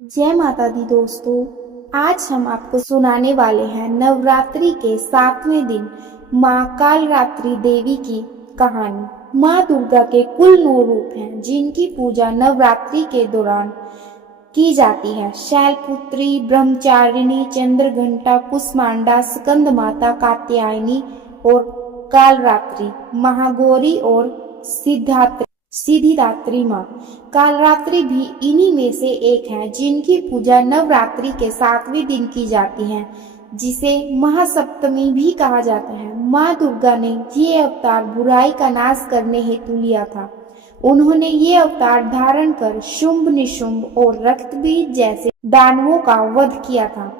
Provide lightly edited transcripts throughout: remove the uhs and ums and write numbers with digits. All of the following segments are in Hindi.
जय माता दी दोस्तों। आज हम आपको सुनाने वाले हैं नवरात्रि के 7वें दिन माँ कालरात्रि देवी की कहानी। माँ दुर्गा के कुल 9 रूप हैं जिनकी पूजा नवरात्रि के दौरान की जाती है। शैलपुत्री, ब्रह्मचारिणी, चंद्रघंटा, कुसमांडा, स्कंद माता, कात्यायनी और कालरात्रि, महागौरी और सिद्धिदात्री माँ। कालरात्रि भी इन्हीं में से एक है जिनकी पूजा नवरात्रि के 7वें दिन की जाती है, जिसे महासप्तमी भी कहा जाता है। माँ दुर्गा ने ये अवतार बुराई का नाश करने हेतु लिया था। उन्होंने ये अवतार धारण कर शुंभ, निशुंभ और रक्तबीज जैसे दानवों का वध किया था।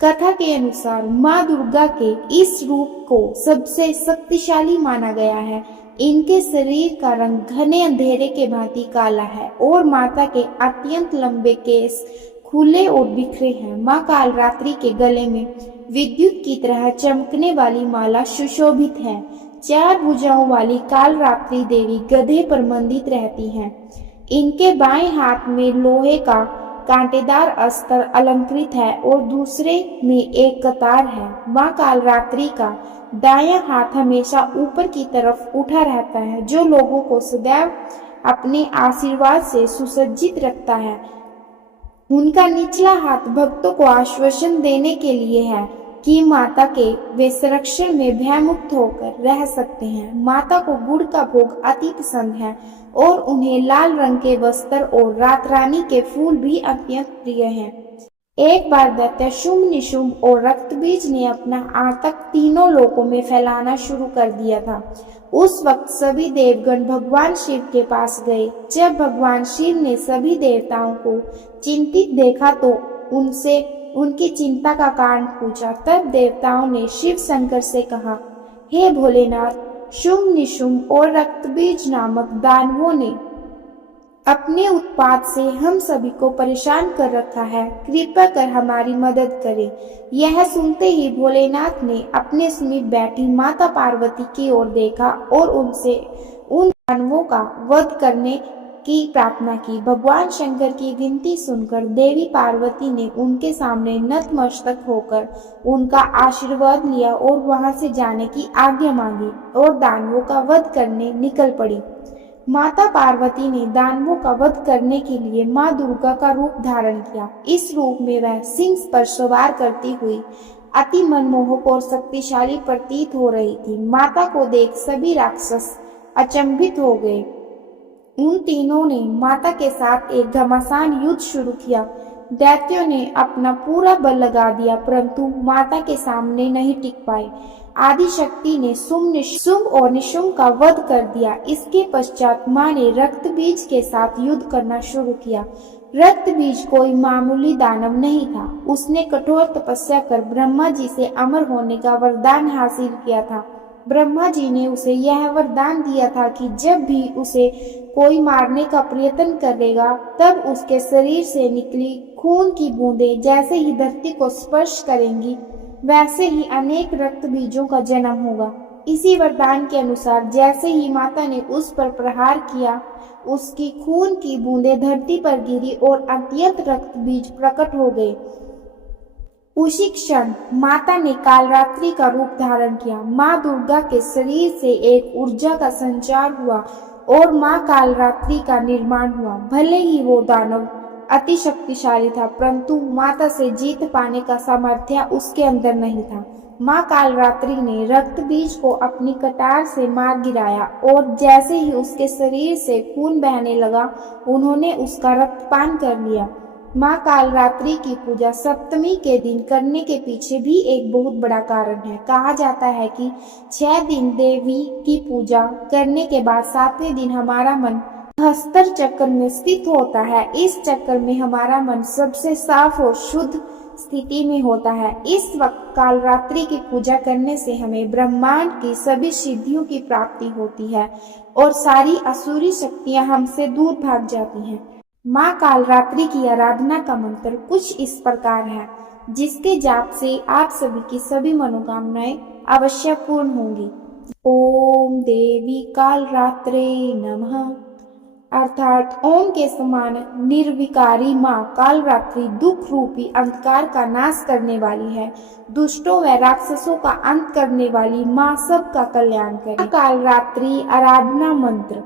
कथा के अनुसार माँ दुर्गा के इस रूप को सबसे शक्तिशाली माना गया है। इनके शरीर का रंग घने अंधेरे के भांति काला है और माता के अत्यंत लंबे केस खुले और बिखरे हैं। माँ कालरात्रि के गले में विद्युत की तरह चमकने वाली माला सुशोभित है। 4 भुजाओं वाली कालरात्रि देवी गधे पर मंडित रहती हैं। इनके बाएं हाथ में लोहे का कांटेदार अस्त्र अलंकृत है और दूसरे में एक कतार है। माँ कालरात्रि का दायां हाथ हमेशा ऊपर की तरफ उठा रहता है, जो लोगों को सदैव अपने आशीर्वाद से सुसज्जित रखता है। उनका निचला हाथ भक्तों को आश्वासन देने के लिए है कि माता के वे संरक्षण में भयमुक्त होकर रह सकते हैं। माता को गुड़ का भोग अति पसंद है और उन्हें लाल रंग के वस्त्र और रात रानी के फूल भी अत्यंत प्रिय हैं। एक बार दैत्य शुंभ, निशुंभ और रक्तबीज ने अपना आतंक तीनों लोकों में फैलाना शुरू कर दिया था। उस वक्त सभी देवगण भगवान शिव के पास गए। जब भगवान शिव ने सभी देवताओं को चिंतित देखा तो उनसे उनकी चिंता का कारण पूछा। तब देवताओं ने शिव शंकर से कहा, हे भोलेनाथ, शुंभ, निशुंभ और रक्तबीज नामक दानवों ने अपने उत्पात से हम सभी को परेशान कर रखा है। कृपा कर हमारी मदद करें। यह सुनते ही भोलेनाथ ने अपने समीप बैठी माता पार्वती की ओर देखा और उनसे उन दानवों का वध करने की प्रार्थना की। भगवान शंकर की विनती सुनकर देवी पार्वती ने उनके सामने नतमस्तक होकर उनका आशीर्वाद लिया और वहां से जाने की आज्ञा मांगी और दानवों का वध करने निकल पड़ी। माता पार्वती ने दानवों का वध करने के लिए माँ दुर्गा का रूप धारण किया। इस रूप में वह सिंह पर सवार करती हुई अति मनमोहक और शक्तिशाली प्रतीत हो रही थी। माता को देख सभी राक्षस अचंभित हो गए। उन तीनों ने माता के साथ एक घमासान युद्ध शुरू किया। दैत्यों ने अपना पूरा बल लगा दिया, परंतु माता के सामने नहीं टिक पाए। आदिशक्ति ने शुंभ और निशुंभ का वध कर दिया। इसके पश्चात माँ ने रक्तबीज के साथ युद्ध करना शुरू किया। रक्तबीज कोई मामूली दानव नहीं था। उसने कठोर तपस्या कर ब्रह्मा जी से अमर होने का वरदान हासिल किया था। ब्रह्मा जी ने उसे यह वरदान दिया था कि जब भी उसे कोई मारने का प्रयत्न करेगा, तब उसके शरीर से निकली खून की बूंदें जैसे ही धरती को स्पर्श करेंगी, वैसे ही अनेक रक्त बीजों का जन्म होगा। इसी वरदान के अनुसार जैसे ही माता ने उस पर प्रहार किया, उसकी खून की बूंदें धरती पर गिरी और अत्यंत रक्त बीज प्रकट हो गए। उसी क्षण माता ने कालरात्रि का रूप धारण किया। माँ दुर्गा के शरीर से एक ऊर्जा का संचार हुआ और माँ कालरात्रि का निर्माण हुआ। भले ही वो दानव अति शक्तिशाली था, परंतु माता से जीत पाने का सामर्थ्य उसके अंदर नहीं था। माँ कालरात्रि ने रक्त बीज को अपनी कटार से मार गिराया और जैसे ही उसके शरीर से खून बहने लगा, उन्होंने उसका रक्तपान कर लिया। माँ कालरात्रि की पूजा सप्तमी के दिन करने के पीछे भी एक बहुत बड़ा कारण है। कहा जाता है कि 6 दिन देवी की पूजा करने के बाद 7वें दिन हमारा मन हस्तर चक्र में स्थित होता है। इस चक्र में हमारा मन सबसे साफ और शुद्ध स्थिति में होता है। इस वक्त कालरात्रि की पूजा करने से हमें ब्रह्मांड की सभी सिद्धियों की प्राप्ति होती है और सारी असुरी शक्तियां हमसे दूर भाग जाती हैं। माँ कालरात्रि की आराधना का मंत्र कुछ इस प्रकार है, जिसके जाप से आप सभी की सभी मनोकामनाएं अवश्य पूर्ण होंगी। ओम देवी कालरात्रे नमः। अर्थात ओम के समान निर्विकारी माँ कालरात्रि दुख रूपी अंधकार का नाश करने वाली है। दुष्टों व राक्षसों का अंत करने वाली माँ सबका कल्याण करे। कालरात्रि आराधना मंत्र।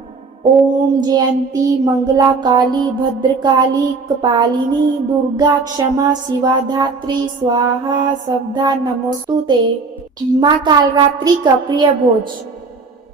ओम जयंती मंगला काली भद्रकाली कपालिनी दुर्गा क्षमा शिवा धात्री स्वाहा सबधा नमोस्तुते। माँ कालरात्रि का प्रिय भोज।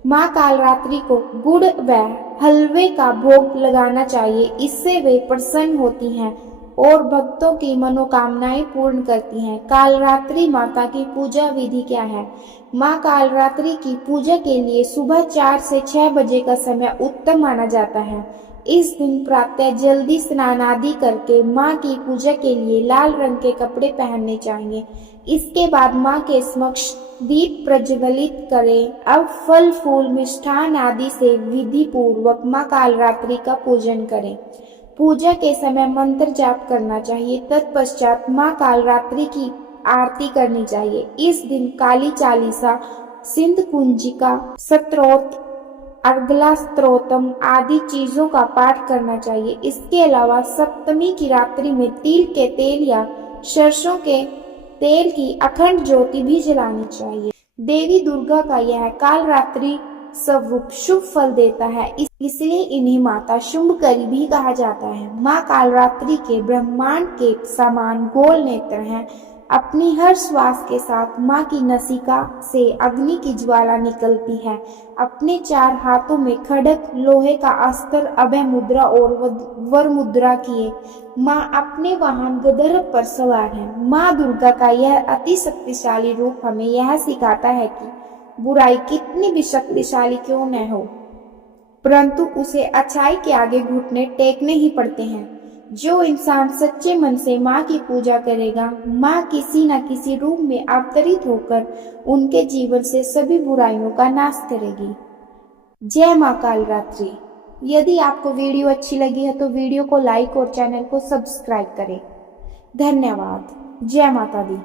माँ कालरात्रि को गुड़ व हलवे का भोग लगाना चाहिए, इससे वे प्रसन्न होती हैं और भक्तों की मनोकामनाएं पूर्ण करती हैं। कालरात्रि माता की पूजा विधि क्या है? माँ कालरात्रि की पूजा के लिए सुबह 4 से 6 बजे का समय उत्तम माना जाता है। इस दिन प्रातः जल्दी स्नान आदि करके माँ की पूजा के लिए लाल रंग के कपड़े पहनने चाहिए। इसके बाद माँ के समक्ष दीप प्रज्वलित करें। अब फल फूल मिष्ठान आदि से विधि पूर्वक माँ कालरात्रि का पूजन करें। पूजा के समय मंत्र जाप करना चाहिए। तत्पश्चात माँ कालरात्रि की आरती करनी चाहिए। इस दिन काली चालीसा, सिंध कुंजिका, स्तोत्र, अर्गला स्तोत्रम आदि चीजों का पाठ करना चाहिए। इसके अलावा सप्तमी की रात्रि में तिल के तेल या सरसों के तेल की अखंड ज्योति भी जलानी चाहिए। देवी दुर्गा का यह कालरात्रि स्वरूप शुभ फल देता है, इसलिए इन्हें माता शुंभकरी भी कहा जाता है। माँ कालरात्रि के ब्रह्मांड के समान गोल नेत्र हैं। अपनी हर श्वास के साथ माँ की नसिका से अग्नि की ज्वाला निकलती है। अपने 4 हाथों में खड्ग, लोहे का अस्त्र, अभय मुद्रा और वर मुद्रा किए माँ अपने वाहन गदर पर सवार है। माँ दुर्गा का यह अति शक्तिशाली रूप हमें यह सिखाता है कि बुराई कितनी भी शक्तिशाली क्यों न हो, परंतु उसे अच्छाई के आगे घुटने टेकने ही पड़ते हैं। जो इंसान सच्चे मन से माँ की पूजा करेगा, माँ किसी न किसी रूप में अवतरित होकर उनके जीवन से सभी बुराइयों का नाश करेगी। जय माँ कालरात्रि। यदि आपको वीडियो अच्छी लगी है तो वीडियो को लाइक और चैनल को सब्सक्राइब करें। धन्यवाद। जय माता दी।